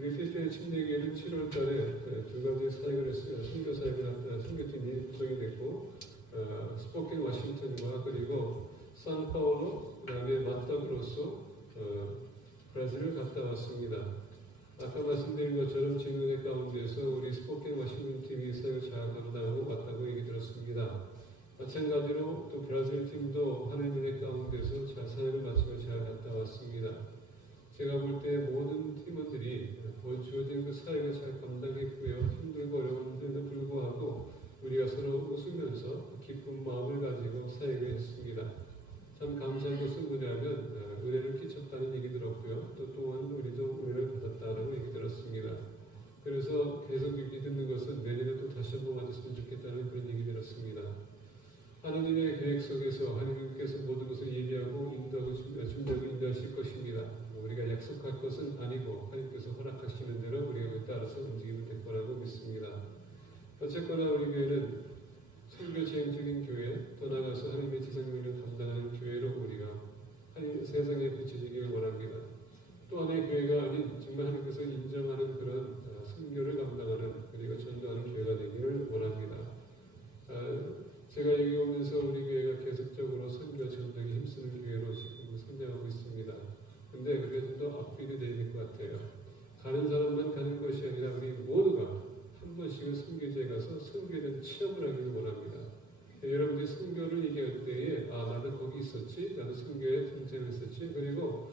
우리 필리핀 침례교회는 7월 달에 두 가지 사역을 했어요. 선교 사역이나 선교팀이 구성이 됐고, 스포킨 워싱턴과 그리고 산파울로, 그 다음에 마타그로소, 브라질을 갔다 왔습니다. 아까 말씀드린 것처럼 직능의 가운데서 우리 스포킨 워싱턴 팀이 사역을 잘 감당하고 왔다고 얘기 들었습니다. 마찬가지로 또 브라질 팀도 하나님의 가운데서 잘 사역을 마치고 잘 갔다 왔습니다. 제가 볼 때 모든 팀원들이 주어진 그 사역을 잘 감당했고요. 힘들고 어려움에도 불구하고 우리가 서로 웃으면서 기쁜 마음을 가지고 사역을 했습니다. 참 감사한 것은 뭐냐면 은혜를 끼쳤다는 얘기 들었고요. 또 또한 우리도 은혜를 받았다라는 얘기 들었습니다. 그래서 계속 얘기 듣는 것은 내년에도 다시 한번 와줬으면 좋겠다는 그런 얘기 들었습니다. 하나님의 계획 속에서 하나님께서 모든 것을 예비하고 인도하고 준비하고 인도하실 것입니다. 우리가 약속할 것은 아니고 하나님께서 허락하시는 대로 우리가 그 따라서 움직이면 될 거라고 믿습니다. 어쨌거나 우리 교회는 선교 제행적인 교회, 또 나가서 하나님의 지상명령을 감당하는 교회로 우리가 세상에 비춰지기를 원합니다. 또 하나의 교회가 아닌 정말 하나님께서 인정하는 그런 선교를 감당하는 그리고 전도하는 교회가 되기를 원합니다. 제가 여기 오면서 우리 교회가 계속적으로 선교 전도에 힘쓰는 교회로 지금 성장하고 있습니다. 근데 우리가 좀 더 앞뒤로 되어야 될 것 같아요. 가는 사람만 가는 것이 아니라 우리 모두가 한 번씩은 선교지에 가서 선교에 대한 체험을 하기를 원합니다. 여러분들이 선교를 얘기할 때에 나도 거기 있었지, 나도 선교에 동참했었지, 그리고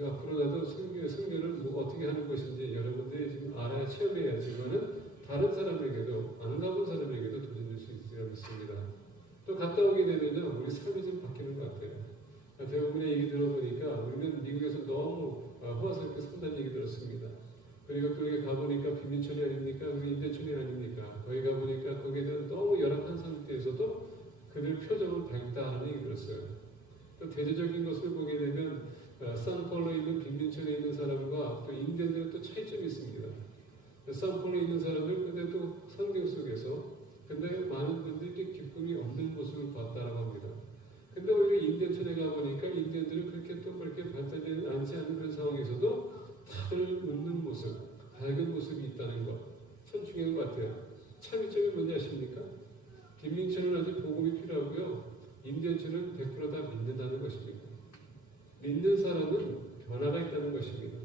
앞으로 나도 선교를 어떻게 하는 것인지 여러분들이 지금 알아야 체험해야지만은 다른 사람에게도 안 가본 사람에게도 도전줄 수 있으리라 믿습니다. 또 갔다 오게 되면 우리 삶이 좀 바뀌는 것 같아요. 대부분의 얘기 들어보니까 우리는 미국에서 너무 호화스럽게 산다는 얘기 들었습니다. 그리고 또 여기 가보니까 빈민촌이 아닙니까? 우리 인대촌이 아닙니까? 거기 가보니까 거기에 대한 너무 열악한 상태에서도 그들 표정은 밝다는 얘기 들었어요. 또 대대적인 것을 보게 되면 산폴로에 있는 빈민촌에 있는 사람과 또 인디언들은 또 차이점이 있습니다. 산폴로에 있는 사람들 근데 또 성경 속에서 근데 많은 분들이 기쁨이 없는 모습을 봤다라고 합니다. 근데 우리 인디언촌에 가보니까 인디언들은 그렇게 발달되지 않지 않은 그런 상황에서도 다들 웃는 모습, 밝은 모습이 있다는 것, 참 중요한 것 같아요. 차이점이 뭔지 아십니까? 빈민촌은 아주 복음이 필요하고요. 인디언촌은 100% 다 믿는다는 것입니다. 믿는 사람은 변화가 있다는 것입니다.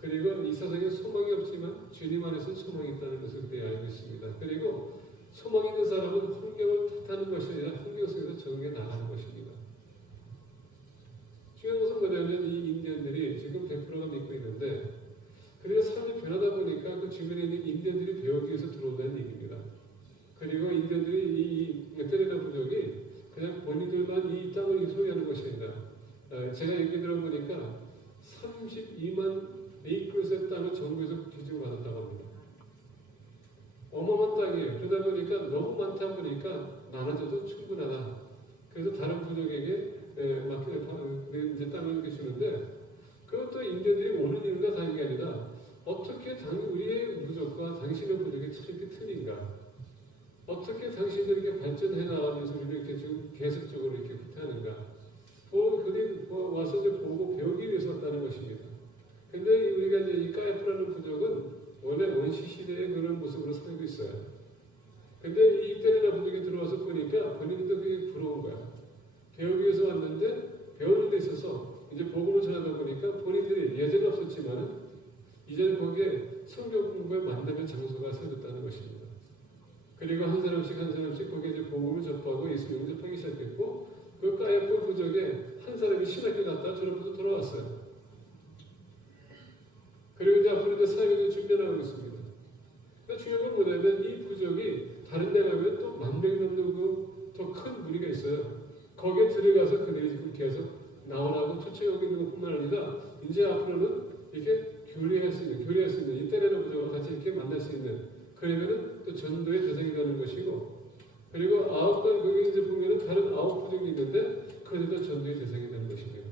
그리고 이 세상에 소망이 없지만 주님 안에서 소망이 있다는 것을 그때 알고 있습니다. 그리고 소망 있는 사람은 환경을 탓하는 것이 아니라 환경 속에서 적응해 나가는 것입니다. 중요한 것은 뭐냐면 이 인디언들이 지금 100%가 믿고 있는데 그리고 삶이 변하다 보니까 그 주변에 있는 인디언들이 배우기 위해서 들어온다는 얘기입니다. 그리고 인디언들이 이 테레나 부족이 그냥 본인들만 이 땅을 소유하는 것이 아니라 제가 얘기 들어보니까 32만 에이크스의 땅을 정부에서 기증을 받았다고 합니다. 어마어마한 땅이에요. 그러다 보니까 너무 많다 보니까 나눠줘도 충분하다. 그래서 다른 부족에게 이제 땅을 주는데 그것도 인디언들이 오는 이유가 다른 게 아니라 어떻게 우리의 부족과 당신의 부족이 이렇게 틀린가? 어떻게 당신들이 이렇게 발전해 나가면서 우리를 이렇게 좀 계속적으로 이렇게 후퇴하는가? 그들이 와서 이제 보고 배우기 위해서 왔다는 것입니다. 근데 우리가 이제 이 까야프라는 부족은 원래 원시 시대의 그런 모습으로 살고 있어요. 근데 이 테레나 부족에 들어와서 보니까 본인들도 그게 부러운 거야. 배우기 위해서 왔는데 배우는 데 있어서 이제 복음을 전하다 보니까 본인들이 예전에 없었지만은 이제는 거기에 성경 공부에 만나는 장소가 세워졌다는 것입니다. 그리고 한 사람씩 거기에 이제 복음을 접하고 예수 영접하기 시작했고 그 까야프 부족에 한 사람이 신학교 갔다 저러면서 돌아왔어요. 그리고 이제 앞으로 이제 사역을 준비하고 있습니다. 그러니까 중요한 건 뭐냐면 이 부족이 다른 데 가면 또 10,000명 넘는 더 큰 무리가 있어요. 거기에 들어가서 그들이 지금 계속 나오라고 초청하고 있는 것뿐만 아니라 이제 앞으로는 이렇게 교류할 수 있는 이 때리는 부족과 같이 이렇게 만날 수 있는 그러면은 또 전도의 대상이 되는 것이고 그리고 거기 이제 보면은 다른 9 부족이 있는데 그들도 전도의 대상이 되는 것입니다.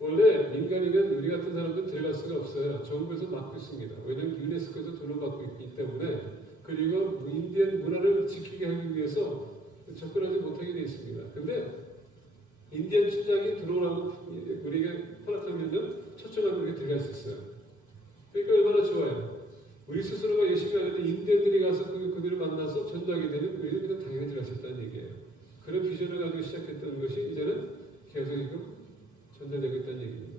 원래 민간이면 우리 같은 사람들 들어갈 수가 없어요. 정부에서 막고 있습니다. 왜냐하면 유네스코에서 돈을 받고 있기 때문에 그리고 인디언 문화를 지키게 하기 위해서 접근하지 못하게 되어 있습니다. 근데 인디언 추장이 들어오라고 우리에게 허락하면 초청하면 우리가 들어갈 수 있어요. 그러니까 얼마나 좋아요. 우리 스스로가 열심히 하는데 인대들이 가서 그들을 만나서 전도하게 되면 우리는 그냥 당연히 들어갔다는 얘기예요. 그런 비전을 가지고 시작했던 것이 이제는 계속 지금 전달되고 있다는 얘기입니다.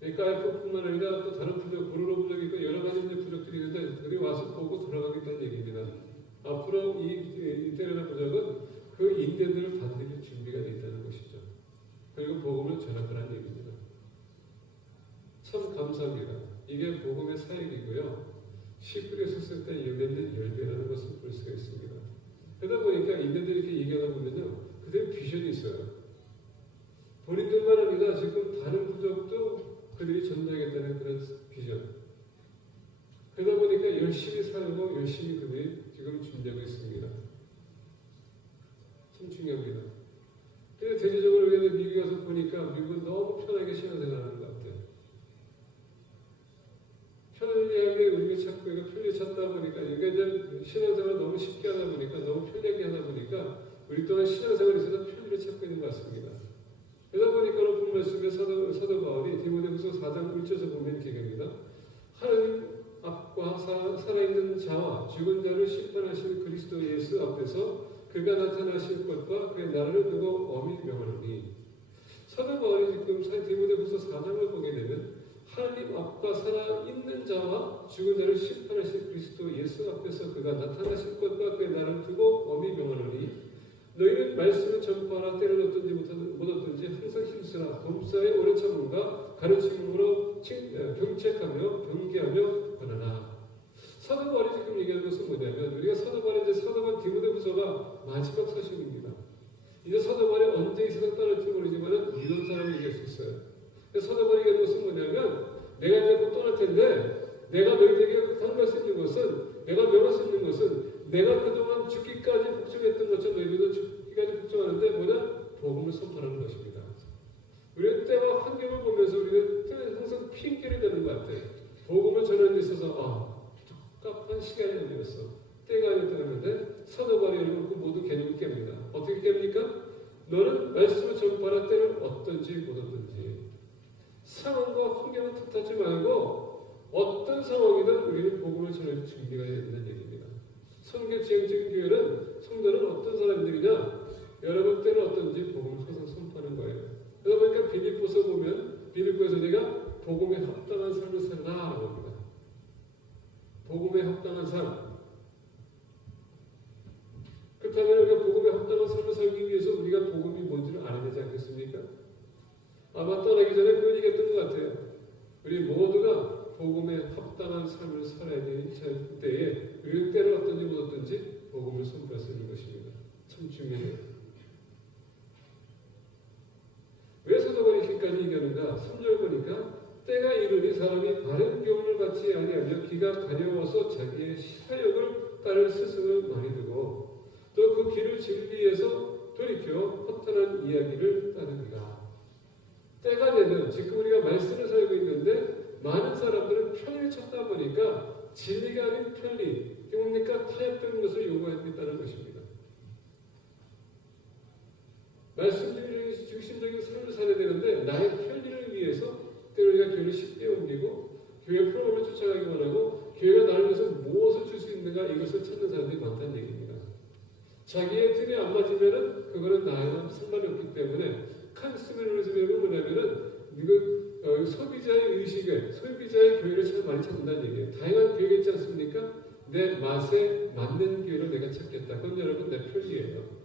까이프뿐만 아니라 또 다른 부족, 보르로 부족이 있고 여러 가지 부족들이 있는데 그들이 와서 보고 돌아가겠다는 얘기입니다. 앞으로 이 테레나 부족은 그 인대들을 받을 준비가 되어 있다는 것이죠. 그리고 복음을 전하라는 얘기입니다. 참 감사합니다. 이게 복음의 사역이고요. 시골에 섰을 때 맺는 열매라는 것을 볼 수가 있습니다. 그러다 보니까 인대들이 이렇게 얘기하다 보면요. 그들의 비전이 있어요. 본인들만 아니라 지금 다른 부족도 그들이 전달하겠다는 그런 비전. 그러다 보니까 열심히 살고 열심히 그들이 지금 준비하고 있습니다. 참 중요합니다. 그런데 대체적으로 우리가 미국에 가서 보니까 미국은 너무 편하게 신앙생활하는 것 같아요. 편리하게 우리가 찾고 이거 편리 찾다 보니까 이게 이제 신앙생활을 너무 쉽게 하다 보니까 너무 편리하게 하다 보니까 우리 또한 신앙생활에 있어서 편리를 찾고 있는 것 같습니다. 그러다 보니까 높은 말씀에 사도 바울이 디모데후서 4장 1절에서 보면 이렇게 얘기합니다. 하나님 앞과 살아있는 자와 죽은 자를 심판하실 그리스도 예수 앞에서 그가 나타나실 것과 그의 나라를 두고 엄히 명하노니. 사도 바울이 지금 디모데후서 4장을 보게 되면 하나님 앞과 살아있는 자와 죽은 자를 심판하실 그리스도 예수 앞에서 그가 나타나실 것과 그의 나라를 두고 엄히 명하노니. 너희는 말씀을 전파하라. 때를 얻든지 못 얻든지 항상 힘쓰라. 범사에 오래 참음과 가르침으로 경책하며 경계하며 권하라. 사도 바울이 지금 얘기하는 것은 뭐냐면 우리가 사도 바울의 사도 바울 디모데후서가 마지막 서신입니다. 이제 사도 바울이 언제 이 세상 떠날지 모르지만 이런 사람을 얘기할 수 있어요. 사도 바울이 얘기하는 것은 뭐냐면 내가 이제 곧 떠날 텐데 내가 너희에게 상할 수 있는 것은 내가 명할 수 있는 것은 내가 그동안 죽기까지 복종했던 것처럼 너희들도 죽기까지 복종하는데 뭐냐? 복음을 선포하는 것입니다. 우리는 때와 환경을 보면서 우리는 항상 핑계를 대는 것 같아요. 복음을 전하는 데 있어서 적합한 시간이 아니었어. 때가 아니었다는데 사도 바울이 여러분 그 모든 개념을 깹니다. 어떻게 깹니까? 너는 말씀을 전파하라. 때를 어떤지 못 얻든지 상황과 환경을 탓하지 말고 어떤 상황이든 우리는 복음을 전할 준비가 되야 된다는 얘기입니다. 선교 지향적인 교회는 성도는 어떤 사람들이냐? 여러분 때는 어떤지 복음을 항상 선포하는 거예요. 그러다 보니까 빌립보서 보면 빌립보에서 내가 복음에 합당한 삶을 살라라고 합니다. 복음에 합당한 삶. 그렇다면 우리가 복음에 합당한 삶을 살기 위해서 우리가 복음이 뭔지를 알아야 되지 않겠습니까? 아마 떠나기 전에 그런 얘기했던 것 같아요. 우리 모두가 복음에 합당한 삶을 살아야 되는 때에 우리는 때를 어떤지 못 어떤지 복음을 선포할 수 있는 것입니다. 참 중요해요. 왜 사도 바울이 이렇게까지 얘기하는가? 3절 보니까 때가 이르니 사람이 바른 교훈을 받지 아니하며 귀가 가려워서 자기의 사욕을 따를 스승을 많이 두고 또 그 길을 진리에서 돌이켜 허탄한 이야기를 따르니라. 때가 되면 지금 우리가 말씀을 살고 있는데 많은 사람들은 편리를 찾다 보니까 진리가 아닌 편리, 뭡니까? 타협되는 것을 요구하겠다는 것입니다. 말씀 중심적인 삶을 살아야 되는데 나의 편리를 위해서 때로 우리가 교회를 쉽게 옮기고 교회 프로그램을 쫓아가기만 하고 교회가 나를 위해서 무엇을 줄 수 있는가 이것을 찾는 사람들이 많다는 얘기입니다. 자기의 틀에 안 맞으면은 그거는 나에는 상관이 없기 때문에 컨슈머리즘은 뭐냐면은 이거 소비자의 의식에 소비자의 교회를 참 많이 찾는다는 얘기예요. 다양한 교회가 있지 않습니까? 내 맛에 맞는 교회를 내가 찾겠다. 그건 여러분 내 편리예요.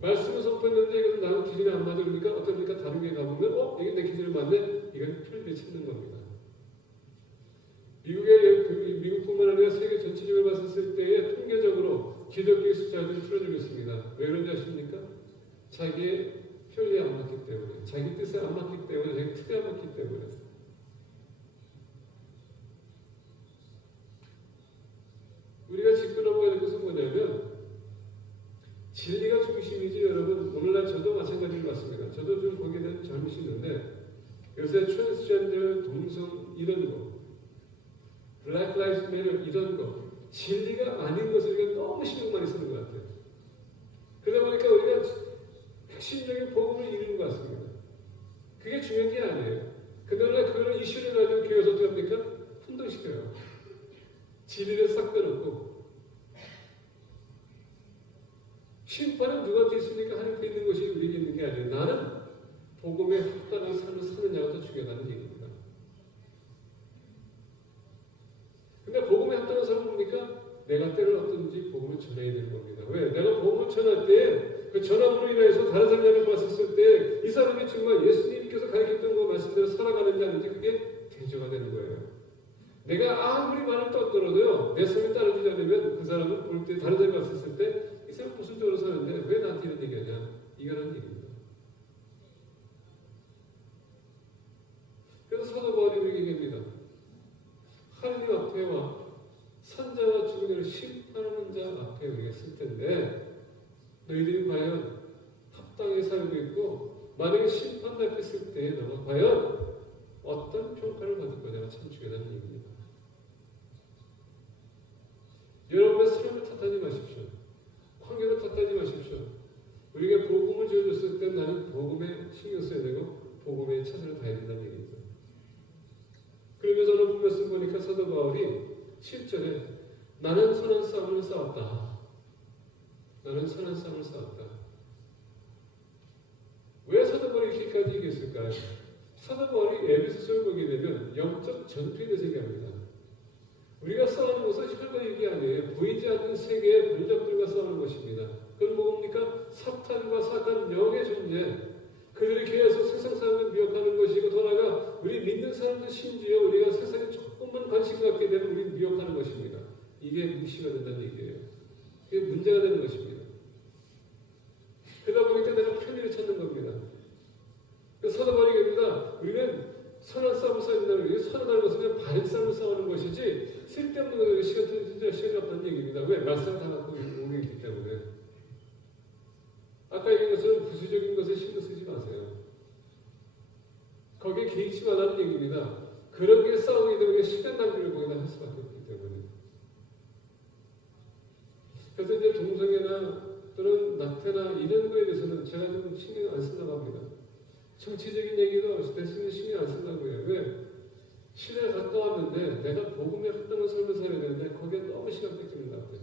말씀을 선포했는데 이건 나는 기준이 안 맞아 그러니까 어떻습니까? 다른 교회 가보면 이게 내 기준에 맞네? 이건 편리를 찾는 겁니다. 미국뿐만 아니라 세계 전체적으로 봤을 때에 통계적으로 기독교의 숫자가 좀 줄어들고 있습니다. 왜 그런지 아십니까? 자기의 편리에 안 맞기 때문에, 자기 뜻에 안 맞기 때문에, 자기 틀에 안 맞기 때문에. 우리가 짚고 넘어가야 될 것은 뭐냐면 진리가 중심이지 여러분. 오늘날 저도 마찬가지로 봤습니다. 저도 좀 거기에 대한 잘못이 있는데 요새 트랜스젠더, 동성 이런 거, 블랙 라이브스 매너 이런 거 진리가 아닌 것을 우리가 너무 신경 많이 쓰는 것 같아요. 그러다 보니까 우리가 핵심적인 복음을 잃은 것 같습니다. 그게 중요한 게 아니에요. 그러나 그런 이슈를 가지고 교회 여기서 어떻게 합니까? 혼동시켜요. 진리를 싹 빼놓고. 심판은 누구한테 있습니까? 하나님께 있는 것이 우리에게 있는 게 아니에요. 나는 복음에 합당한 삶을 사느냐가 더 중요하다는 얘기입니다. 근데 복음에 합당한 삶은 뭡니까? 내가 때를 어떤지 복음을 전해야 되는 겁니다. 왜? 내가 복음을 전할 때 그 전함으로 인해서 다른 사람이 봤었을 때 이 사람이 정말 예수님께서 가르쳤던 거 말씀대로 살아가는지 아닌지 그게 대조가 되는 거예요. 내가 아무리 말을 떴더라도요 내 삶에 따라주지 않으면 그 사람은 볼 때 다른 사람이 봤었을 때 이 사람 무슨 쪽으로 사는데 왜 나한테 이런 얘기하냐 이거라는 얘기입니다. 그래서 사도 바울이 우리에게 얘기합니다. 하느님 앞에와 산자와 죽은 자를 심판하는 자 앞에 우리가 있을 텐데 너희들이 과연 합당하게 살고 있고 만약에 심판 앞에 때 너가 과연 어떤 평가를 받을 거냐가 참 중요하다는 얘기입니다. 여러분의 삶을 탓하지 마십시오. 환경을 탓하지 마십시오. 우리가 복음을 지어줬을 때 나는 복음에 신경 써야 되고 복음에 최선을 다해야 된다는 얘기입니다. 그러면서 오늘 말씀 보니까 사도 바울이 7절에 나는 선한 싸움을 싸웠다. 나는 선한 싸움을 싸웠다. 왜 사도 바울이 이렇게까지 얘기했을까요? 사도 바울이 에베소서를 보게 되면 영적 전투에 대해서 얘기합니다. 우리가 싸우는 것은 혈과 육이 아니에요. 보이지 않는 세계의 권력들과 싸우는 것입니다. 그건 뭡니까? 사탄과 사탄 영의 존재. 그들이 계속 세상 사람을 미혹하는 것이고 더 나아가 우리 믿는 사람들 심지어 우리가 세상에 조금만 관심 갖게 되면 우리를 미혹하는 것입니다. 이게 무시가 된다는 얘기예요. 이게 문제가 되는 것입니다. 그러다 보니까 내가 편의를 찾는 겁니다. 그래서 사도 바울이 얘기합니다. 우리는 선한 싸움을 싸운다는 게 선한 것은 바른 싸움을 싸우는 것이지 쓸데없는 시간이 없다는 얘기입니다. 왜? 말씀 다 갖고 오고 있기 때문에. 아까 얘기한 것처럼 부수적인 것에 신경 쓰지 마세요. 거기에 개의치 말라는 얘기입니다. 그런 게 싸우기 때문에 시간 낭비를 거기다 할 수밖에 없기 때문에. 그래서 이제 동성애나 또는 낙태나 이런 거에 대해서는 제가 좀 신경 안 쓴다고 합니다. 정치적인 얘기도 대수는 신경 안 쓴다고 해요. 왜? 시대에 가까웠는데 내가 복음에 합당한 삶을 살아야 되는데 거기에 너무 시간 뺏기는 것 같아요.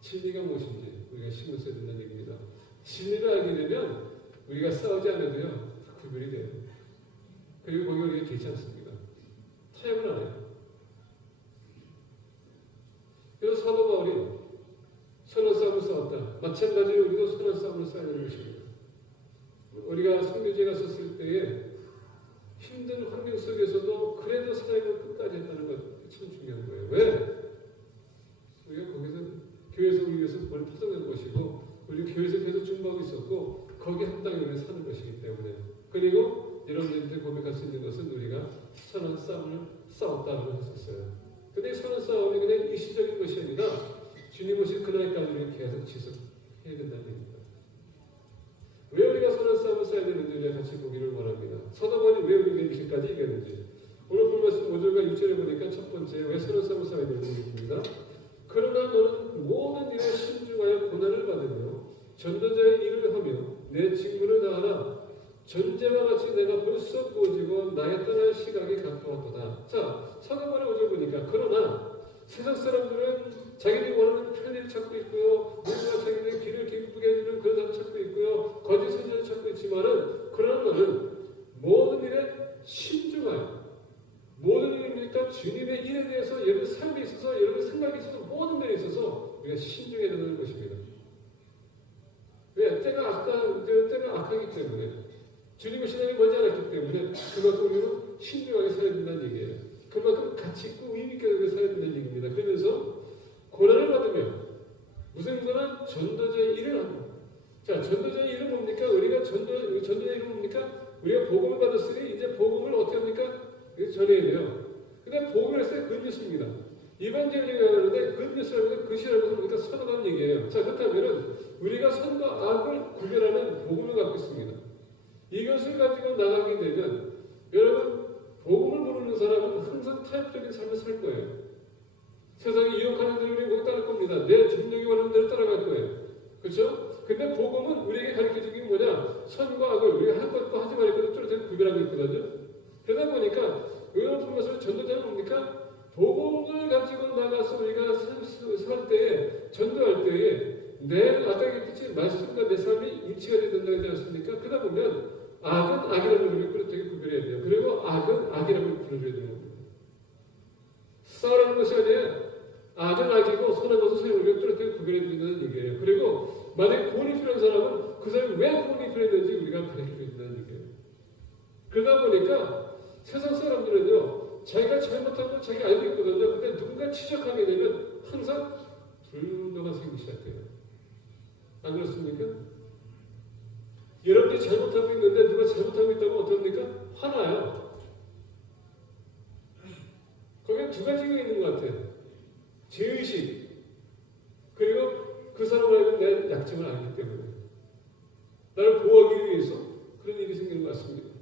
진리가 무엇인지 우리가 신경 써야 된다는 얘기입니다. 진리를 알게 되면 우리가 싸우지 않아도요 구별이 돼요. 그리고 거기 우리가 되지 않습니다. 타협을 안 해요. 그래서 사도 바울이 선한 싸움을 싸웠다. 마찬가지로 우리도 선한 싸움을 싸야 되는 것입니다. 우리가 선교지에 갔었을 때에 힘든 환경 속에서도 그래도 사역을 끝까지 했다는 것 참 중요한 거예요. 왜? 우리가 거기서 교회에서 우리 위해서 뭘 파송한 것이고 우리 교회에서 계속 중보하고 있었고 거기에 합당히 우리가 사는 것이기 때문에 그리고 여러분들한테 고백할 수 있는 것은 우리가 선한 싸움을 싸웠다고 했었어요. 근데 선한 싸움이 그냥 일시적인 것이 아니라 주님 오실 그날까지 우리가 계속 지속해야 된다는 얘기입니다. 왜 우리가 선한 싸움을 싸야 되는지 우리가 같이 보기를 원합니다. 사도 바울이 왜 우리가 이렇게까지 얘기했는지 오늘 본 말씀 5절과 6절에 보니까 첫 번째 왜 선한 싸움을 싸야 되는지 얘기입니다. 그러나 너는 모든 일에 신중하여 고난을 받으며 전도자의 일을 하며 내 직분을 다하라. 전제와 같이 내가 벌써 부어지고 나의 떠날 시각이 가까웠도다. 자, 사도 바울의 5절 보니까 그러나 세상 사람들은 자기들이 원하는 편리를 찾고 있고요. 누군가 자기들의 길을 기쁘게 해주는 그런 사람을 찾고 있고요. 거짓 선지자를 찾고 있지만은 그러나 너는 모든 일에 신중하여 모든 일입니까? 주님의 일에 대해서 여러분 삶에 있어서 여러분 생각에 있어서 모든 면에 있어서 우리가 신중해야 되는 것입니다. 왜? 때가 악하기 때문에 주님의 신앙이 멀지 않았기 때문에 그만큼 우리는 신중하게 살아야 된다는 얘기예요. 그만큼 가치 있고 의미 있게 살아야 된다는 얘기입니다. 그러면서 고난을 받으면 무슨 고난? 전도자의 일을 합니다. 자, 전도자의 일은 뭡니까? 우리가 전도자의 일은 뭡니까? 우리가 복음을 받았으니 이제 복음을 어떻게 합니까? 전해야 돼요. 근데 복음을 했을 때 굿뉴스입니다. 이반젤리가 하는데 굿뉴스라는 그시라고 합니까? 선언하는 얘기예요. 자, 그렇다면은 우리가 선과 악을 구별하는 복음을 갖고 있습니다. 이것을 가지고 나가게 되면 여러분 복음을 모르는 사람은 항상 타협적인 삶을 살 거예요. 세상이 유혹하는 대로 우리 못 따를 겁니다. 내 중력이 원하는 대로 따라갈 거예요. 그렇죠? 근데 복음은 우리에게 가르쳐주는 게 뭐냐? 선과 악을 우리가 할 것과 하지 말을 것도 뚜렷하게 구별하고 있거든요. 그러다 보니까 요한복음 보면서 전도자는 뭡니까? 복음을 가지고 나가서 우리가 살 때에, 전도할 때에 내 아까 얘기했듯이 말씀과 내 삶이 일치가 된다고 하지 않습니까? 그러다 보면 악은 악이라는 걸 뚜렷하게 구별해야 돼요. 그리고 악은 악이라고 불러줘야 되는 겁니다. 싸우라는 것이 아니라 악은 악이고 선한 것은 선한 것을 뚜렷하게 구별해 준다는 얘기예요. 그리고 만약에 구원이 필요한 사람은 그 사람이 왜 구원이 필요했는지 우리가 가르쳐 준다는 얘기예요. 그러다 보니까 세상 사람들은요, 자기가 잘못한 건 자기가 알고 있거든요. 근데 누군가 지적하게 되면 항상 분노가 생기기 시작해요. 안 그렇습니까? 여러분들이 잘못하고 있는데 누가 잘못하고 있다고 어떻습니까? 화나요. 거기에 두 가지가 있는 것 같아요. 죄의식, 그리고 그 사람을 알고 내 약점을 알기 때문에 나를 보호하기 위해서 그런 일이 생기는 것 같습니다.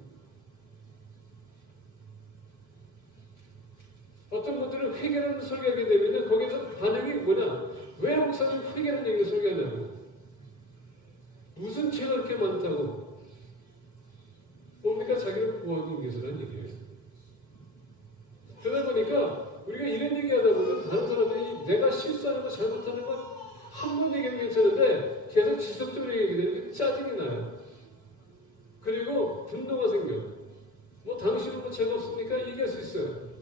어떤 분들은 회개라는 설교하게 되면 거기서 반응이 뭐냐? 왜 목사님 회개라는 얘기를 설교하냐고. 무슨 죄가 그렇게 많다고. 뭡니까? 자기를 보호하기 위해서라는 얘기예요. 그러다 보니까 우리가 이런 얘기하다 보면 다른 사람들이 내가 실수하는 거 잘못하는 거 한 번 얘기하면 괜찮은데 계속 지속적으로 얘기하게 되면 짜증이 나요. 그리고 분노가 생겨요. 뭐 당신은 뭐 죄가 없습니까? 얘기할 수 있어요.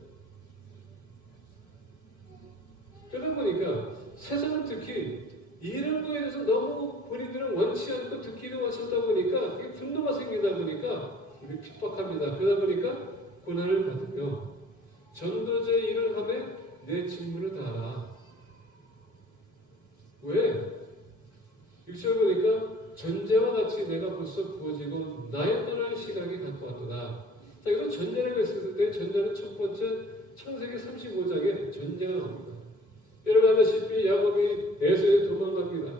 그러다 보니까 세상은 특히 이런 거에 대해서 너무 본인들은 원치 않고 듣기도 원하다 보니까 이게 분노가 생기다 보니까 우리 핍박합니다. 그러다 보니까 고난을 받으며 전도자의 일을 하며 내 직무를 다하라. 왜? 6절 보니까 전제와 같이 내가 벌써 부어지고 나의 떠날 시각이 갖고 왔도다. 자, 이거 전제라고 했을 때 전제는 첫 번째 창세기 35장에 전제가 나옵니다. 여러분 아시다시피 야곱이 에서에 도망갑니다.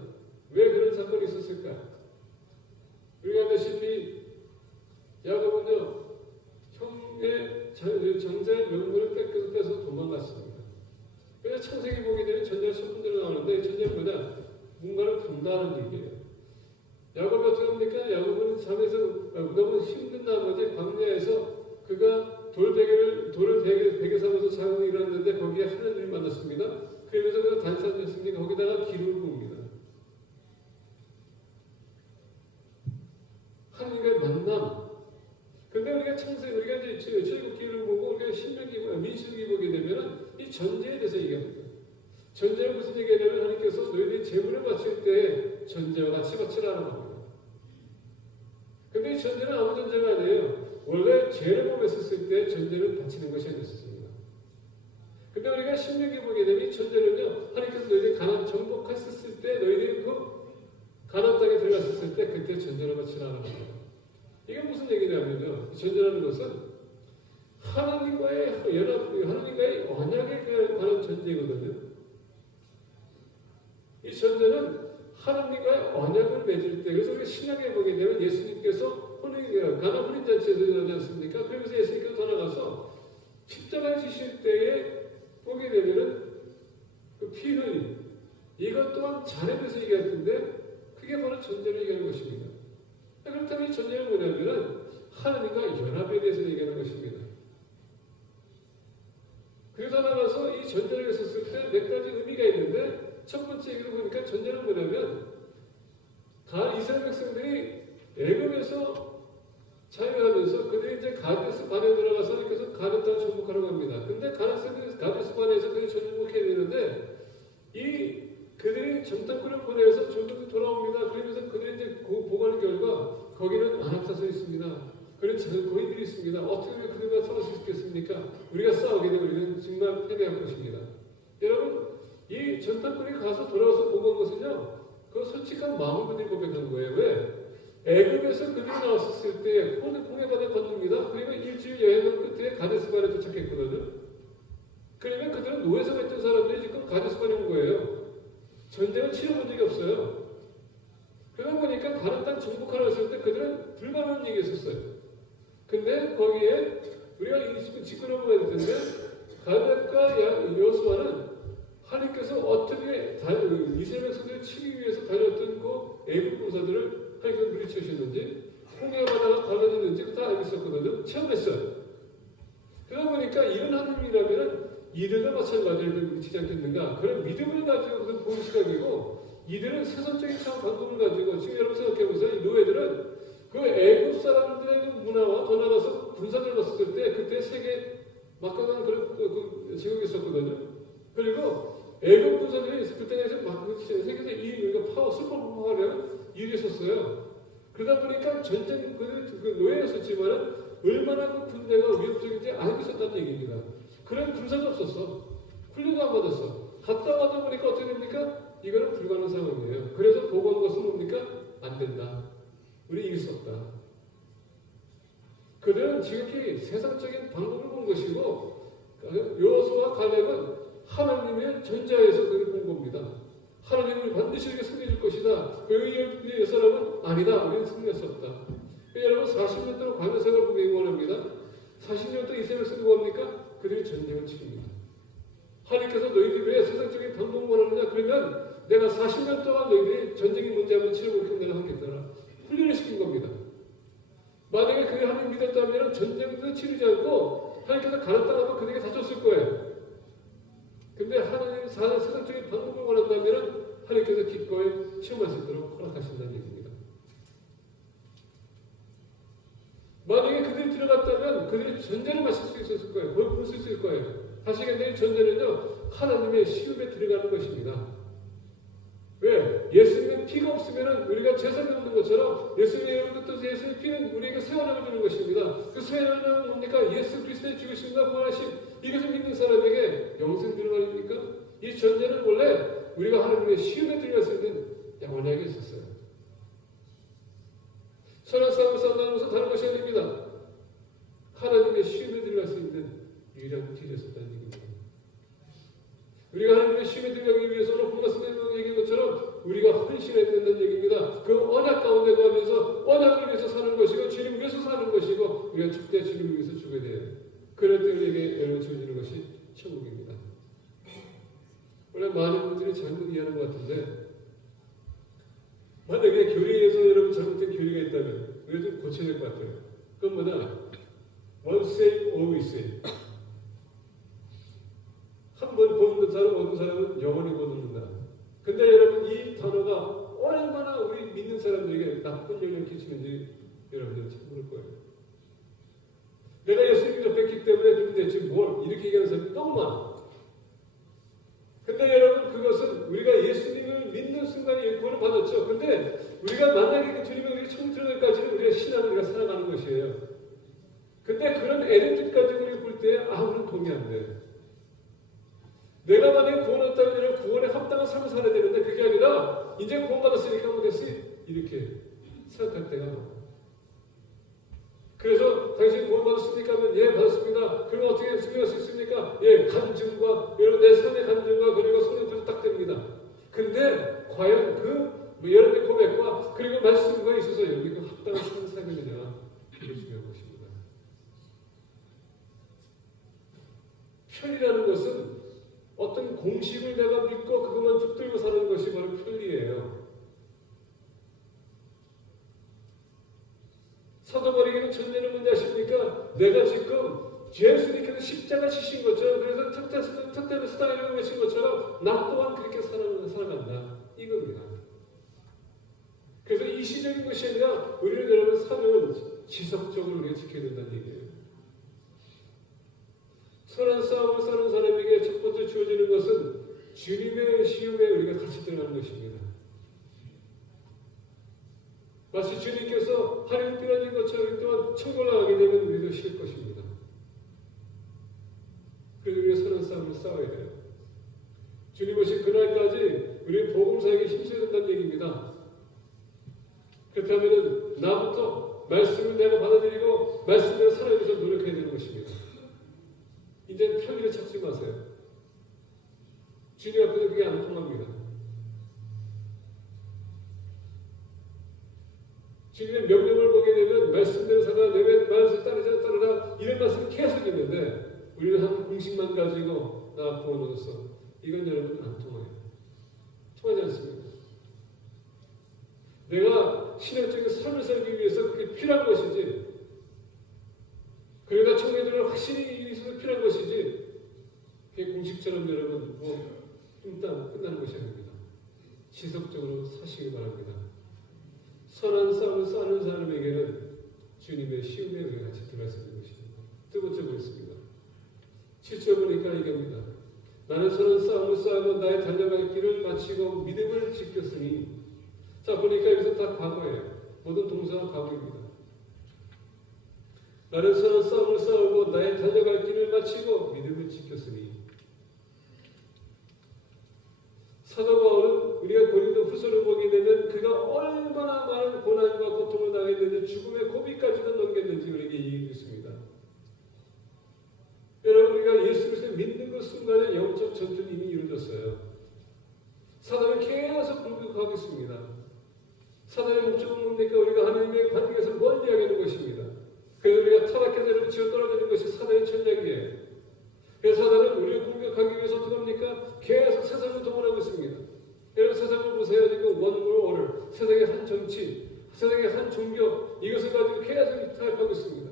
왜 그런 사건이 있었을까? 우리가 아시다시피 야곱은요 형의 정자의 명분을 뺏어서 도망갔습니다. 그래서 창세기 보게 되면 전제가 첫 번째로 나오는데 전제는 뭐냐? 뭔가를 분다는 얘기예요. 야곱이 어떻게 합니까? 야곱은 잠에서 너무 힘든 나머지 광야에서 그가 돌을 베개 삼아서 자고 일어났는데 거기에 하나님을 만났습니다. 그러면서 그가 단산했으니 거기다가 기름을 부읍니다. 하나님과의 만남. 근데 우리가 우리가 이제 출애굽기를 보고 우리가 민수기 보게 되면은 이 전제에 대해서 얘기합니다. 전제가 무슨 얘기냐면 하나님께서 너희들이 제물을 바칠 때 전제와 같이 바치라는 겁니다. 근데 이 전제는 아무 전제가 아니에요. 원래 죄를 범했었을 때 전제를 바치는 것이 아니었습니다. 근데 우리가 신명기 보게 되면 이 전제는요, 하나님께서 너희들이 가나안 정복했었을 때 너희들이 그 가나안 땅에 들어갔었을 때 그때 전제를 바치라는 겁니다. 이게 무슨 얘기냐면요, 전제라는 것은 하나님과의 연합, 하나님과의 언약에 관한 전제거든요. 이 전제는 하나님과의 언약을 맺을 때, 그래서 우리가 신약에 보게 되면 예수님께서 가나 혼인잔치에서 일어나지 않습니까? 그러면서 예수님께서 돌아가서 십자가에 지실 때에 보게 되면은 그 피 흘림, 이것 또한 잔에 대해서 얘기했는데 그게 바로 전제를 얘기하는 것입니다. 그렇다면 이 전제는 뭐냐면은 하나님과 연합에 대해서 얘기하는 것입니다. 그러다 나가서 이 전제를 했었을 때 몇 가지 의미가 있는데 첫 번째 얘기를 보니까 전제는 뭐냐면 이스라엘 백성들이 애굽에서 자유하면서 그들이 이제 가데스 반에 들어가서 하나님께서 가나안 땅을 정복하라고 합니다. 근데 가데스 반에서 그들이 정복해야 되는데 그들이 정탐꾼을 보내서 조국이 돌아옵니다. 그러면서 그들이 이제 보고하는 결과 거기는 안악사서 있습니다. 그런 고인들이 있습니다. 어떻게 하면 그들과 싸울 수 있겠습니까? 우리가 싸우게 되면 우리는 정말 패배할 것입니다. 여러분, 이 전탐꾼이 가서 돌아와서 보고한 것은요, 그 솔직한 마음을 그들이 고백한 거예요. 왜? 애굽에서 그들이 나왔었을 때 홍해바다에 건너입니다. 그리고 일주일 여행한 끝에 가데스반에 도착했거든요. 그러면 그들은 노예성에 있던 사람들이 지금 가데스반에 온 거예요. 전쟁을 치러본 적이 없어요. 그러다 보니까 가나안 땅 정복하러 왔을 때 그들은 불가능한 얘기했었어요. 근데 거기에 우리가 짚고 봐야 될 텐데 갈렙과 여호수아는 하나님께서 어떻게 이스라엘 백성들을 치기 위해서 다녔던 그 애굽 군사들을 하나님께서 물리치셨는지 홍해 바다가 갈라졌는지 다 알고 있었거든요. 체험했어요. 그러니까 이런 하나님이라면 이들도 마찬가지를 미치지 않겠는가? 그런 믿음을 가지고 보는 시각이고, 이들은 세상적인 참 방법을 가지고, 지금 여러분 생각해 보세요. 이 노예들은 그 애굽 사람들의 그 문화와 더 나가서 군사를 봤을 때 그때 세계 막강한 그런 제국이 있었거든요. 그리고 애굽 군사들이 그때 막 세계에서 이 파워 슈퍼 파워를 이루었었어요. 그러다 보니까 전쟁 그 노예였었지만은 얼마나 그 군대가 위협적인지 알고 있었다는 얘기입니다. 그런 군사도 없었어. 훈련도 안 받았어. 갔다 와다 보니까 어떻게 됩니까? 이거는 불가능한 상황이에요. 그래서 보고한 것은 뭡니까? 안 된다. 우리 이길 수 없다. 그들은 지극히 세상적인 방법을 본 것이고, 여호수아와 갈렙은 하나님의 전자에서 그를 본 겁니다. 하나님을 반드시 이렇게 승리해줄 것이다. 그 사람은 아니다. 우리는 승리할 수 없다. 여러분 40년 동안 광야 생활을 보기 원합니다. 40년 동안 이스라엘 백성이 뭡니까? 그들이 전쟁을 치릅니다. 하나님께서 너희들이 왜 세상적인 방법을 원하느냐? 그러면 내가 40년 동안 너희들이 전쟁이 뭔지 한번 치러보겠다. 내가 하겠다. 훈련을 시킨 겁니다. 만약에 그게 하나님 믿었다면 전쟁도 치르지 않고 하나님께서 가르쳐가고 그들에게 다쳤을 거예요. 근데 하나님 세상적인 방법을 원한다면 하나님께서 기꺼이 체험할 수 있도록 허락하신다는 얘기입니다. 만약에 그들이 들어갔다면 그들이 전쟁을 마실 수 있었을 거예요. 거의 볼 수 있을 거예요. 다시 얘기하면 전쟁은요, 하나님의 시험에 들어가는 것입니다. 왜? 예수님의 피가 없으면 우리가 제사를 없는 것처럼 예수님의 피는 우리에게 세원함을 주는 것입니다. 그 세원함은 뭡니까? 예수 그리스도의 죽으심과 부활하심, 이것을 믿는 사람에게 영생 되는 거 아닙니까? 이 전제는 원래 우리가 하나님의 시험에 들어갈 수 있는 영원하게 있었어요. 선한 싸움을 싸운다는 것은 다른 것이 아닙니다. 하나님의 시험에 들어갈 수 있는 유일한 길이 있었다는 얘기입니다. 우리가 하나님의 시험에 들어가기 위해서는 본가스님이 얘기한 것처럼 우리가 헌신해야 된다는 얘기입니다. 그 언약 가운데 가면서 언약을 위해서 사는 것이고 주님 위해서 사는 것이고 우리가 죽되 주님 위해서 죽어야 돼요. 그럴 때 우리에게 여러분 주어지는 것이 천국입니다. 원래 많은 분들이 잘못 이해하는 것 같은데, 만약에 교리에서 여러분 잘못된 교리가 있다면 우리가 좀 고쳐야 될 것 같아요. 그건 뭐냐? Once saved, always saved. 한 번 보는 사람, 얻은 사람은 영원히 보는다. 근데 여러분 이 단어가 얼마나 우리 믿는 사람들에게 나쁜 영향을 끼치는지 여러분들 참 모를 거예요. 내가 예수님을 뵙기 때문에 그런데 지금 뭘 이렇게 얘기하는 사람이 너무 많아. 근데 여러분 그것은 우리가 예수님을 믿는 순간에 구원을 받았죠. 근데 우리가 만약에 주님의 우리 천국 들어갈까지는 우리가 신앙을 우리가 살아가는 것이에요. 근데 그런 애들까지 우리가 볼 때 아무런 도움이 안 돼. 내가 만약에 구원했다면 구원에 합당한 삶을 살아야 되는데 그게 아니라 이제 구원받았으니까 못했지 이렇게 생각할 때가 많아. 그래서 당신 구원받았습니까? 하면 예 받았습니다. 그럼 어떻게 증명할 수 있습니까? 예 간증과 여러분 내 삶의 간증과 그리고 성령께서 딱 됩니다. 근데 과연 그 여러분의 고백과 그리고 말씀과 있어서 여러분이 그 합당한 삶을 살게 되냐, 이게 중요한 것입니다. 편이라는 것은 어떤 공식을 내가 믿고 그것만 붙들고 사는 것이 바로 편리예요. 사도 바울에게는 전제는 뭔지 아십니까? 내가 지금 예수님께서 십자가 지신 것처럼, 그래서 특대는 스타일을 외친 것처럼 나 또한 그렇게 살아간다. 이겁니다. 그래서 일시적인 것이 아니라 우리는 여러분 삶을 지속적으로 우리가 지켜야 된다는 얘기예요. 선한 싸움을 사는 사람에게 첫 번째 주어지는 것은 주님의 시험에 우리가 같이 들어가는 것입니다. 마치 주님께서 하나님 뛰어난 것처럼 또한 천국을 나가게 되면 우리도 쉴 것입니다. 그래서 우리가 선한 싸움을 싸워야 돼요. 주님 오신 그날까지 우리는 복음사에게 힘써야 된다는 얘기입니다. 그렇다면 나부터 말씀을 내가 받아들이고 말씀대로 살아야 위해서 노력해야 되는 것입니다. 이제는 편리를 찾지 마세요. 주님 앞에서 그게 안 통합니다. 주님의 명령을 보게 되면 말씀대로 살아, 내 말씀 따르라 이런 말씀이 계속 있는데 우리는 한 공식만 가지고 나 구원 얻었어. 이건 여러분 안 통해요. 통하지 않습니다. 내가 신앙적인 삶을 살기 위해서 그게 필요한 것이지, 그러다 청년들은 여러분 확실히 있어서 필요한 것이지 그게 공식처럼 여러분 뚱땅 끝나는 것이 아닙니다. 지속적으로 사시기 바랍니다. 선한 싸움을 싸는 사람에게는 주님의 시험에 같이 들어갈 수 있는 것입니다. 두 번째 보겠습니다. 7절 보니까 얘기합니다. 나는 선한 싸움을 싸우고 나의 달려갈 길을 마치고 믿음을 지켰으니. 자, 보니까 여기서 다 과거예요. 모든 동사가 과거입니다. 나는 선한 싸움을 싸우고 나의 달려갈 길을 마치고 믿음을 지켰으니. 사도 바울은 우리가 고린도 후서를 보게 되면 그가 얼마나 많은 고난과 고통을 당했는지 죽음의 고비까지도 넘겼는지 우리에게 얘기해 있습니다. 여러분, 우리가 예수 그리스도를 믿는 그 순간에 영적 전투는 이미 이루어졌어요. 사단은 계속 공격하고 있습니다. 사단의 목적은 뭡니까? 우리가 하나님의 반응에서 멀리하게 하는 것입니다. 그래서 우리가 타락해서 지어 떨어지는 것이 사단의 전략이에요. 그래서 사단은 우리를 공격하기 위해서 어떻게 합니까? 계속 세상을 동원하고 있습니다. 여러분, 세상을 보세요. 지금 one world order, 세상의 한 정치, 세상의 한 종교, 이것을 가지고 계속 타협하고 있습니다.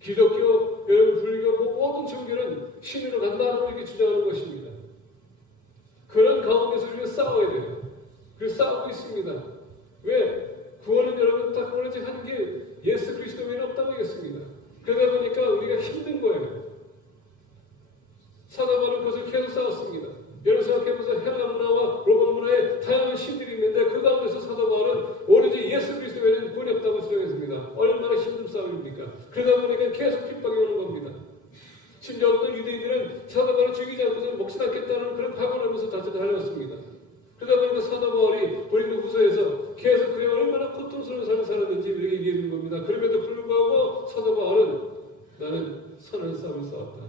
기독교, 여러분 불교, 모든 종교는 신으로 간다고 이렇게 주장하는 것입니다. 그런 가운데서 우리가 싸워야 돼요. 그래서 싸우고 있습니다. 왜? 구원은 여러분 딱 오로지 한 길, 예수 그리스도 외에는 없다고 하겠습니다. 그러다 보니까 우리가 힘든 거예요. 사도 바울은 그것을 계속 싸웠습니다. 여러분 생각해보세요. 헬라 문화와 로마 문화에 다양한 신들이 있는데 그 가운데서 사도 바울은 오로지 예수 그리스도 외에는 구원이 없다고 주장했습니다. 얼마나 힘든 싸움입니까? 그러다 보니까 계속 핍박이 오는 겁니다. 심지어 어떤 유대인들은 사도 바울을 죽이지 않고서 먹지 않겠다는 그런 각오를 하면서 다시 달려왔습니다. 그러다 보니까 사도 바울이 고린도 후서에서 계속 그의 얼마나 고통스러운 삶을 살았는지 우리에게 얘기해 주는 겁니다. 그럼에도 불구하고 사도 바울은 나는 선한 싸움을 싸웠다.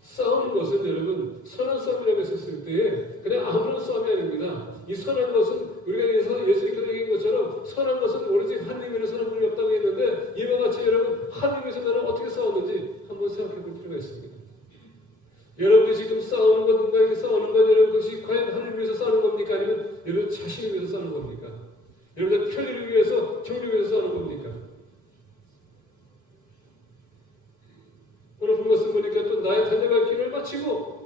싸우는 것은 여러분 선한 싸움이라고 했었을 때에 그냥 아무런 싸움이 아닙니다. 이 선한 것은 우리가 예수님께서 얘기한 것처럼 선한 것은 오로지 하나님의 선한 분이 없다고 했는데 이와 같이 여러분 하나님에서 나는 어떻게 싸웠는지 한번 생각해 볼 필요가 있습니다. 여러분이 지금 싸우는 것, 누군가에게 싸우는 것, 여러분 그것이 과연 하나님을 위해서 싸우는 겁니까? 아니면 여러분 자신을 위해서 싸우는 겁니까? 여러분의 편리를 위해서, 정리를 위해서 싸우는 겁니까? 오늘 본 것을 보니까 또 나의 달려갈 길을 마치고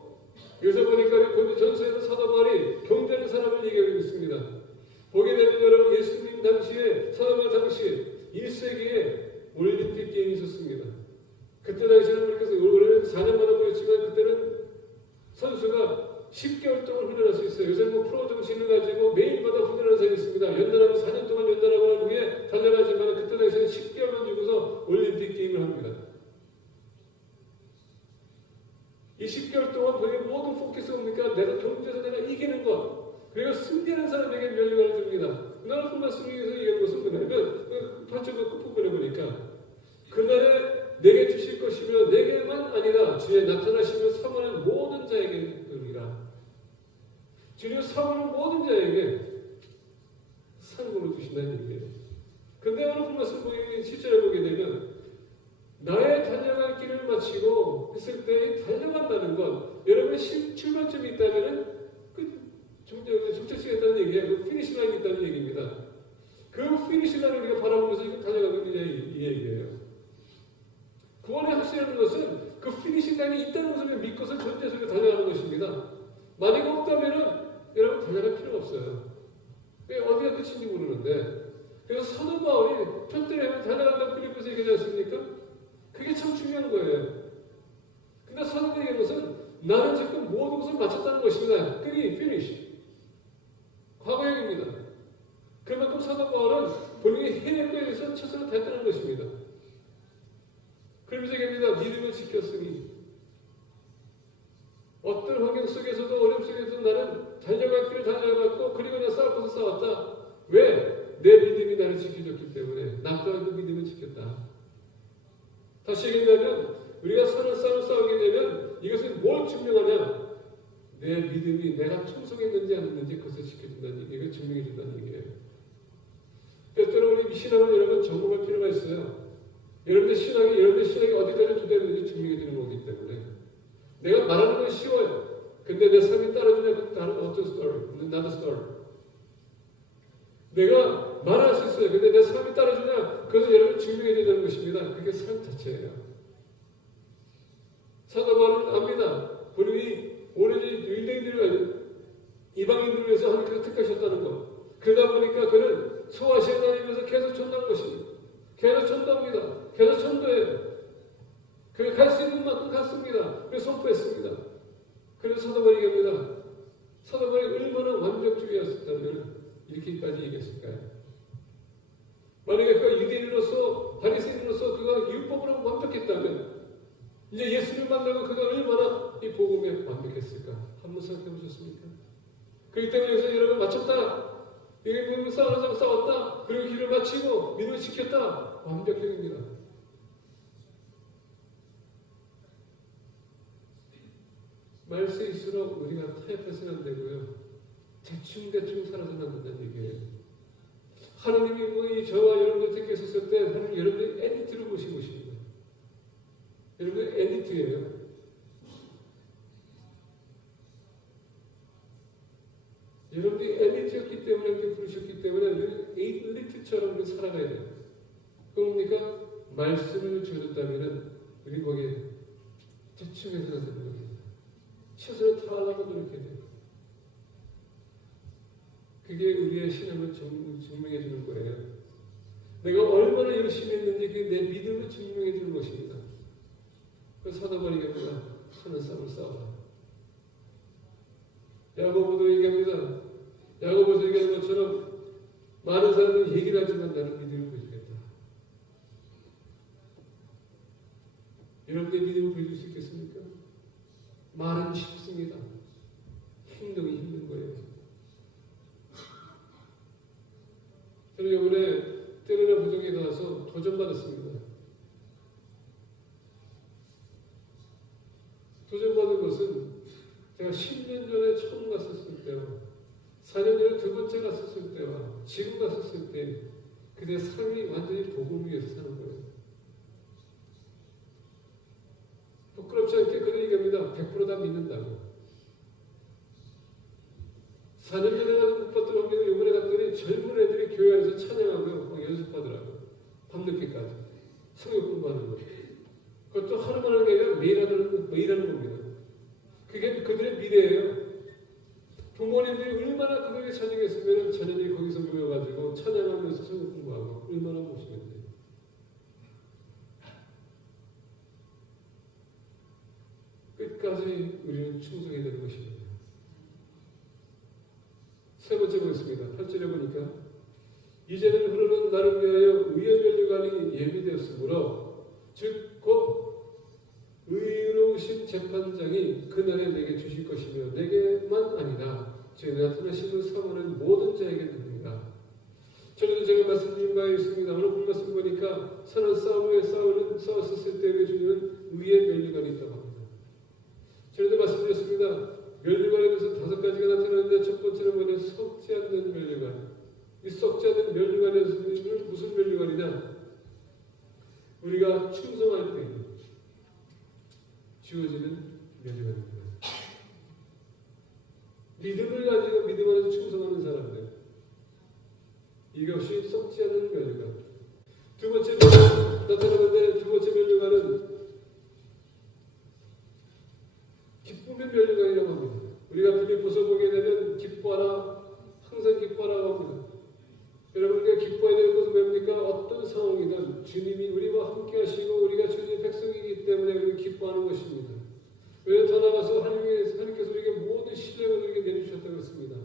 여기서 보니까 고린도 전서에서 사도 바울이 경전의 사람을 얘기하고 있습니다. 보게 되면 여러분 예수님 당시에 사도 바울 당시에 1세기에 올림픽 게임이 있었습니다. 그때 당시에는 그렇게 해서 원래는 4년마다 모였지만 그때는 선수가 10개월 동안 훈련할 수 있어요. 요새 프로 정신을 가지고 매일마다 훈련하는 사람이 있습니다. 연달하고 4년 동안 연달하고 난 후에 달려가지만 그때 당시에는 10개월만 주고서 올림픽 게임을 합니다. 이 10개월 동안 거기에 모든 포커스가 뭡니까? 내가 경주에서 내가 이기는 것. 그리고 승리하는 사람에게 면류관을 줍니다. 나는 그 말씀을 위해서 얘기하는 것은 뭐냐면 8절 끝부분에 보니까 그날에 내게 주실 것이며 내게만 아니라 주의 나타나시며 사모하는 모든 자에게 그러리라. 주님 사모하는 모든 자에게 상금을 주신다는 얘기예요. 근데 오늘 그 말씀 보기 7절에 보게 되면 나의 달려갈 길을 마치고 했을 때 달려간다는 건 여러분의 출발점이 있다면 그 종착지가 있다는 얘기예요. 그 피니시 라인이 있다는 얘기입니다. 그 피니시 라인을 우리가 바라보면서 달려가고 있는 이 얘기예요. 구원의 확신이라는 것은 그 피니시 라인이 있다는 것을 믿고서 전제적으로 달려가는 것입니다. 만약 없다면 여러분 달려갈 필요가 없어요. 왜 어디가 끝인지 모르는데. 그래서 사도 바울이 편들에 달려간다고 필리포스에 얘기하지 않습니까? 그게 참 중요한 거예요. 근데 사도가 얘기하는 것은 나는 지금 모든 것을 마쳤다는 것입니다. 그게 finish. 과거 얘기입니다. 그만큼 사도 바울은 본인이 해낼 거에 대해서 최선을 다했다는 것입니다. 그러면서 얘기합니다. 믿음을 지켰으니 어떤 환경 속에서도 어려움 속에서도 나는 달려갈 길을 달려갔고 그리고 내가 싸울 것을 싸웠다. 왜? 내 믿음이 나를 지켜줬기 때문에 나 또한 그 믿음을 지켰다. 다시 얘기하면 우리가 선한 싸움을 싸우게 되면 이것은 뭘 증명하냐? 내 믿음이 내가 충성했는지 안 했는지 그것을 지켜준다는 얘기예요. 이걸 증명해준다는 얘기예요. 때때로 우리 신앙을 여러분 점검할 필요가 있어요. 여러분의 신학이 어디까지 도달했는지 증명해주는 거기 때문에 내가 말하는 건 쉬워요. 근데 내 삶이 따라주냐 그건 다른 어떤 스토리, 나도 스토리. 내가 말할 수 있어요. 근데 내 삶이 따라주냐 그것은 여러분 아니라 그게 삶 자체예요. 사도 바울은 압니다. 본인이 오로지 유대인들을 이방인들을 위해서 하나님께서 택하셨다는 것. 그러다 보니까 그는 소아시아 다니면서 계속 전도한 것입니다. 계속 전도합니다. 계속 전도해요. 그가 갈 수 있는 만큼 갔습니다. 그래서 선포했습니다. 그래서 사도 바울이 얘기합니다. 사도 바울이 얼마나 완벽주의였다면 이렇게까지 얘기했을까요? 만약에 그가 유대인으로서 바리새인으로서 그가 율법으로 완벽했다면 이제 예수를 만나고 그가 얼마나 이 복음에 완벽했을까? 한번 생각해 보셨습니까? 그렇기 때문에 여기서 여러분 마쳤다. 이게 싸우는 싸웠다. 그리고 길을 마치고 믿음을 지켰다. 완벽형입니다. 말세일수록 우리가 타협해서는 안 되고요. 대충 살아서는 안 된다는 얘기예요. 하나님이 뭐 저와 여러분들 택했었을 때 하나님 여러분들이 에디트를 보시고 계십니다. 여러분들 에디트예요. 여러분들이 엘리트였기 때문에 이렇게 부르셨기 때문에 엘리트처럼 살아가야 돼요. 그러니까 말씀을 주셨다면 우리 거기에 대충해서는 되는 겁니다. 최선을 다하려고 노력해야 돼요. 그게 우리의 신앙을 증명해 주는 거예요. 내가 얼마나 열심히 했는지 그게 내 믿음을 증명해 주는 것입니다. 그래서 사도 바울이 얘기합니다. 하는 싸움을 싸워라. 야고보도 얘기합니다. 야고보에서 얘기하는 것처럼 많은 사람들은 얘기를 하지만 나는 믿음을 보여주겠다. 여러분의 믿음을 보여줄 수 있겠습니까? 말은 쉽습니다. 행동이 힘든 거예요. 저는 이번에 때려나 부정에 가서 도전받았습니다. 도전받은 것은 제가 10년 전에 처음 갔었을 때와 4년 전에 두 번째 갔었을 때와 지금 갔었을 때 그때 삶이 완전히 복음 위에서 사는 거예요. 부끄럽지 않게 그런 얘기합니다. 100% 다 믿는다고. 4년 전에 못 봤던 환경을 이번에 갔더니 젊은 애들이 교회 안에서 찬양하고 연습하더라고요. 밤늦게까지. 성경 공부하는 거. 그것도 하루만 하는 게 아니라 매일 하는 겁니다. 그게 그들의 미래예요. 부모님들이 얼마나 그들에게 찬양했으면 자녀들이 거기서 모여가지고 찬양하면서 성경 공부하고 얼마나 멋있는데. 끝까지 우리는 충성해야 되는 것입니다. 세 번째 보겠습니다. 8절에 보니까 이제는 흐르는 나를 위하여 의의 면류관이 예비되었으므로 즉 곧 의로우신 재판장이 그날에 내게 주실 것이며 내게만 아니라 주의 나타나심을 사모하는 모든 자에게 됩니다. 전에도 제가 말씀드린 바에 있습니다. 오늘 본 말씀 보니까 선한 싸움에 싸웠을 때 주는 의의 면류관이 있다고 합니다. 전에도 말씀드렸습니다. 면류관에 대해서 5가지가 나타나는데 첫 번째는 뭐냐? 썩지 않는 면류관. 이 썩지 않는 면류관에서는 무슨 면류관이냐? 우리가 충성할 때 주어지는 면류관입니다. 믿음을 가지고 믿음 안에서 충성하는 사람들. 이것이 썩지 않는 면류관. 두 번째 나타나는데 두 번째 면류관은 기쁨의 면류관이라고 합니다. 우리가 빌립보서 보게 되면 기뻐하라, 항상 기뻐하라고 합니다. 여러분께 기뻐해야 되는 것은 뭡니까? 어떤 상황이든 주님이 우리와 함께 하시고 우리가 주님의 백성이기 때문에 우리는 기뻐하는 것입니다. 왜 더 나가서 하나님께서 우리에게 모든 신뢰를 우리에게 내려주셨다고 했습니다.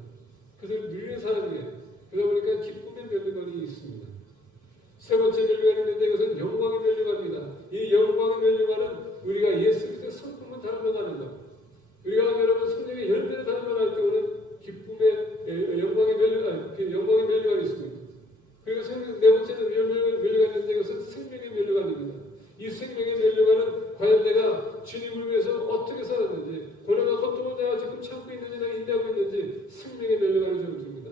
그것을 누리는 사람이에요. 그러다 보니까 기쁨의 면류관이 있습니다. 세 번째 면류관이 있는데 이것은 영광의 면류관입니다. 이 영광의 면류관은 우리가 예수 그리스도의 성품을 닮아가는 것. 우리가 여러분 성령의 열매를 닮아갈 때 오는 기쁨의 영광의 면류관이 있습니다. 그리고 네 번째는 면류관이 있는데 이것은 생명의 면류관입니다. 이 생명의 면류관은 과연 내가 주님을 위해서 어떻게 살았는지, 고난과 고통을 내가 지금 참고 있는지, 내가 인내하고 있는지 생명의 면류관이 적어집니다.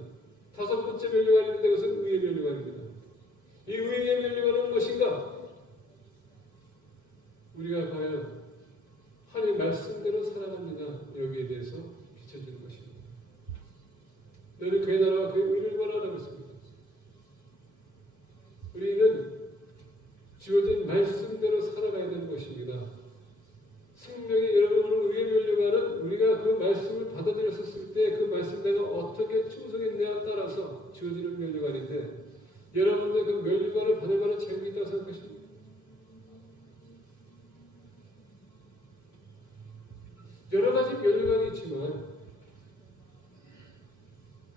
다섯 번째 면류관이 있는데 이것은 의의 면류관입니다. 이 의의 면류관은 무엇인가? 우리가 과연 하나님 말씀대로 살아갑니다. 여기에 대해서 비춰주는 것입니다. 너는 그의 나라와 그의 의를 구하라고 했습니다. 우리는 주어진 말씀대로 살아가야 되는 것입니다. 생명이 여러분을 의의 면류관은 우리가 그 말씀을 받아들였을 때 그 말씀 내가 어떻게 충성했냐에 따라서 주어지는 면류관인데 여러분들 그 면류관을 받을 만한 책임이 있다고 생각하십니까? 여러 가지 면류관이 있지만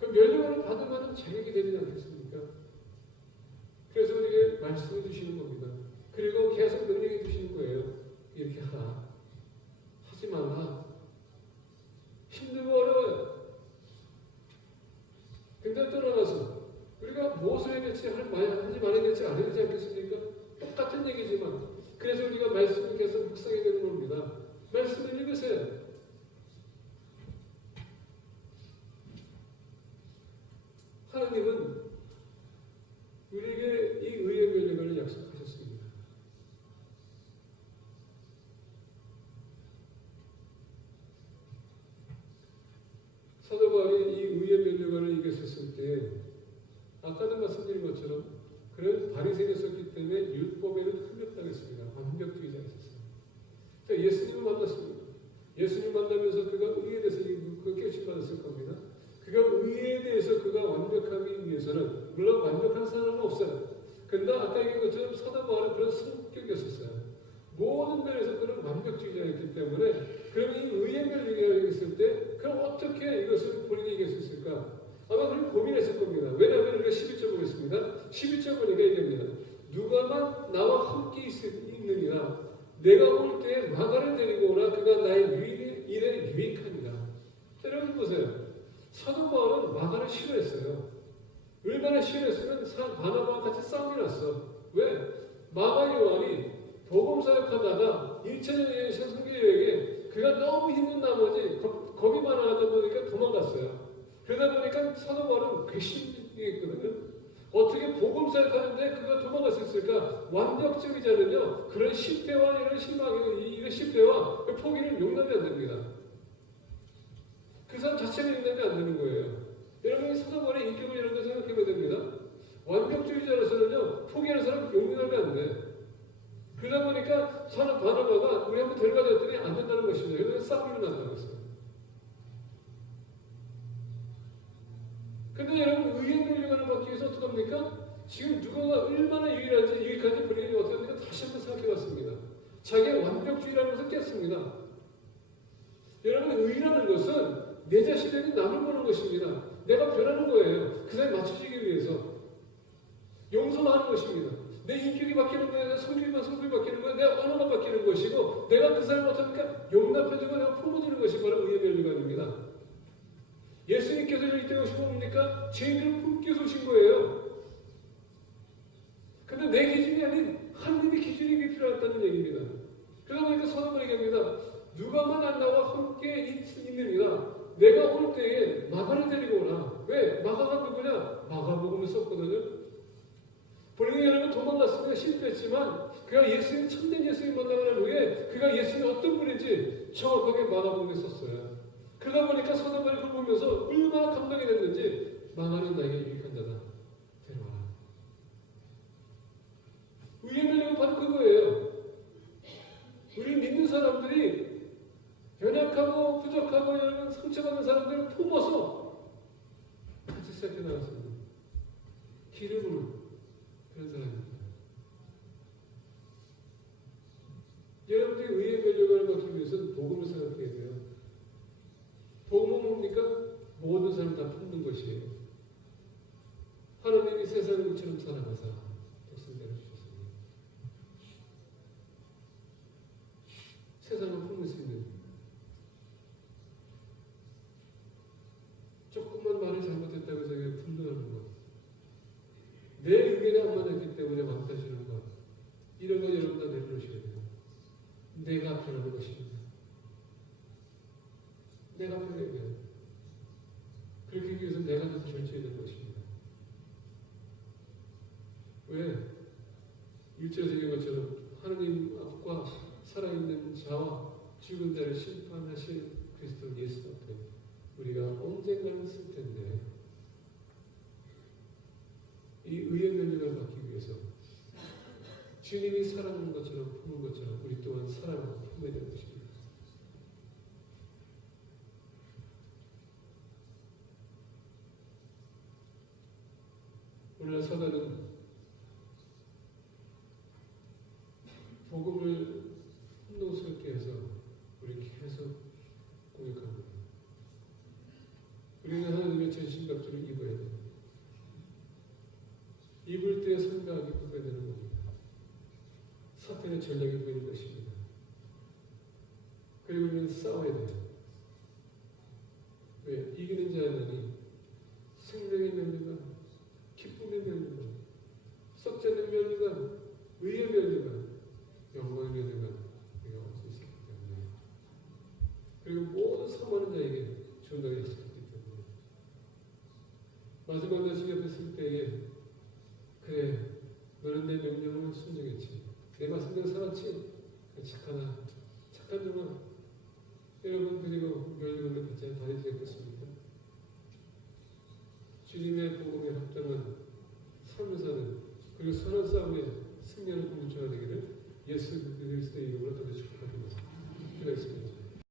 그 면류관을 받을 만한 자격이 되지 않겠습니까? 그래서 우리에게 말씀을 주시는 겁니다. 그리고 계속 능력해 주시는 거예요. 이렇게 하라. 하지 말라. 힘들고 어려워요. 근데 떠나가서 우리가 무엇을 해야 될지 하지 말아야 될지 안 해야 되지 않겠습니까? 똑같은 얘기지만 그래서 우리가 말씀을 계속 묵상해야 되는 겁니다. 말씀을 읽으세요. 하나님은 우리에게 이 의의 면류관을 약속하셨습니다. 사도 바울이 이 의의 면류관을 이겼었을 때 아까도 말씀드린 것처럼 그런 바리새인이 있었기 때문에 율법에는 흘렸다겠습니다. 완벽주의자가 있었어요. 자, 예수님을 만났습니다. 예수님 만나면서 그가 의에 대해서 그 깨우침 받았을 겁니다. 그가 의에 대해서 그가 완벽하기 위해서는 물론 완벽한 사람은 없어요. 그런데 아까 얘기한 것처럼 사도 바울은 그런 성격이었었어요. 모든 면에서 그런 완벽주의자였기 때문에 그럼 이 의의 면류관을 이겼을 때 그럼 어떻게 이것을 본인이 이길 수 있을까? 아마 그런 고민했을 겁니다. 왜냐하면 우리가 11절 보겠습니다. 11절 보니까 얘기합니다. 누가만 나와 함께 있느니라 내가 올 때에 마가를 데리고 오라 그가 나의 일에 유익하니라. 자, 여러분 보세요. 사도 바울은 마가를 싫어했어요. 얼마나 싫어했으면 바나바와 같이 싸움이 났어. 왜? 마가 요한이 복음 사역하다가 1차전에 성교회에게 그가 너무 힘든 나머지 겁이 많아하다 보니까 도망갔어요. 그러다 보니까 사도 바울은 괘씸했거든요. 어떻게 복음 사역하는데 그가 도망갈 수 있을까? 완벽주의자는요. 그런 실패와 이런 실망, 이런 실패와 포기를 용납이 안 됩니다. 그 사람 자체가 용납이 안 되는 거예요. 여러분이 사도 바울의 인격을 이런 거 생각해봐야 됩니다. 완벽주의자로서는요. 포기하는 사람 용납이 안 돼. 그러다 보니까 사도 바나바가 우리 한번 데려가자 했더니 안 된다는 것입니다. 그래서 싸움이 일어난다고 했어요. 근데 여러분 의의 면류관을 받기 위해서 어떻게 합니까? 지금 누가가 얼마나 유일한지 본인이 어떻게 합니까? 다시 한번 생각해봤습니다. 자기의 완벽주의라는 것을 깼습니다. 여러분 의라는 것은 내 자신에게 남을 보는 것입니다. 내가 변하는 거예요. 그 사람에 맞춰지기 위해서 용서하는 것입니다. 내 인격이 바뀌는 거예요. 내 성격이 바뀌는 거예요. 내 언어가 바뀌는 것이고 내가 그 사람을 어떻습니까? 용납해주고 내가 품어주는 것이 바로 의의 면류관입니다. 예수님께서 이 땅에 오신 겁니까? 죄인들을 품겨서 오신 거예요. 근데 내 기준이 아닌 하나님의 기준이 필요하다는 얘기입니다. 그러다 보니까 사도 바울이 얘기합니다. 누가만 나와 함께 있느니라 내가 올 때에 마가를 데리고 오라. 왜? 마가가 누구냐? 마가복음을 썼거든요. 본인이 여러분 도망갔으면 실패했지만 그가 예수님 참된 예수님 만나고 난 후에 그가 예수님이 어떤 분인지 정확하게 마가복음에 썼어요. 그러다 보니까 사도 바울이 그걸 보면서 얼마나 감동이 됐는지 마가는 나에게 유익한 자다. 데려와라. 의의 면류관 바로 그거예요. 우리 믿는 사람들이 연약하고 부족하고 여러분 상처받는 사람들을 품어서 같이 세트 나갔습니다. 기름으로 그런 사람입니다. 여러분들이 의의 면류관을 받기 위해서는 복음을 생각해야 돼요. 복음은 뭡니까? 모든 사람 다 품는 것이에요. 하나님이 세상을 것처럼 살아가사 백성들을 주셨습니다. 세상을 품을 수 있는 조금만 말을 잘못했다고 해서 분노하는 것, 내 의견에 안 맞았기 때문에 망가지는 것, 이런 거 여러분 다 내려놓으셔야 돼요. 내가 변하는 것입니다. 내가 변해야 돼요. 그렇게 하기 위해서 내가 더 결정해야 되는 것입니다. 왜? 1절에서 얘기한 것처럼 하나님 앞과 살아있는 자와 죽은 자를 심판하실 그리스도 예수 앞에 우리가 언젠가는 쓸 텐데 이 의의 면류관을 받기 위해서 주님이 살아있는 것처럼 품은 것처럼 우리 또한 살아가고 품어야 되는 것입니다. 오늘 사도는 복음을 혼동스럽게 해서 우리 계속 공격합니다. 우리는 하나님의 전신갑주를 입어야 돼요. 입을 때 성가하게 보여야 되는 겁니다. 사탄의 전략이 보이는 것입니다. 그리고 우리는 싸워야 돼요. 왜? 이기는 자는 생명의 면류관, 기쁨의 면류관, 썩지 않는 면류관, 의의 면류관, 영광의 면류관 우리가 얻을 수 있기 때문에, 그리고 모든 사모하는 자에게 주는다고 약속했기 때문에 마지막 날씨 옆에 있을 때에 그래, 너는 내 명령을 순종했지, 내 말씀대로 살았지, 착한 종아. 여러분, 그리고 멸류관을 받지 다니지 않겠습니까? 주님의 복음에 합당한 삶을 사는, 그리고 선한 싸움에 승리하는 공동체가 되기를 예수 그리스도의 이름으로 다시 축복합니다. 기도하겠습니다.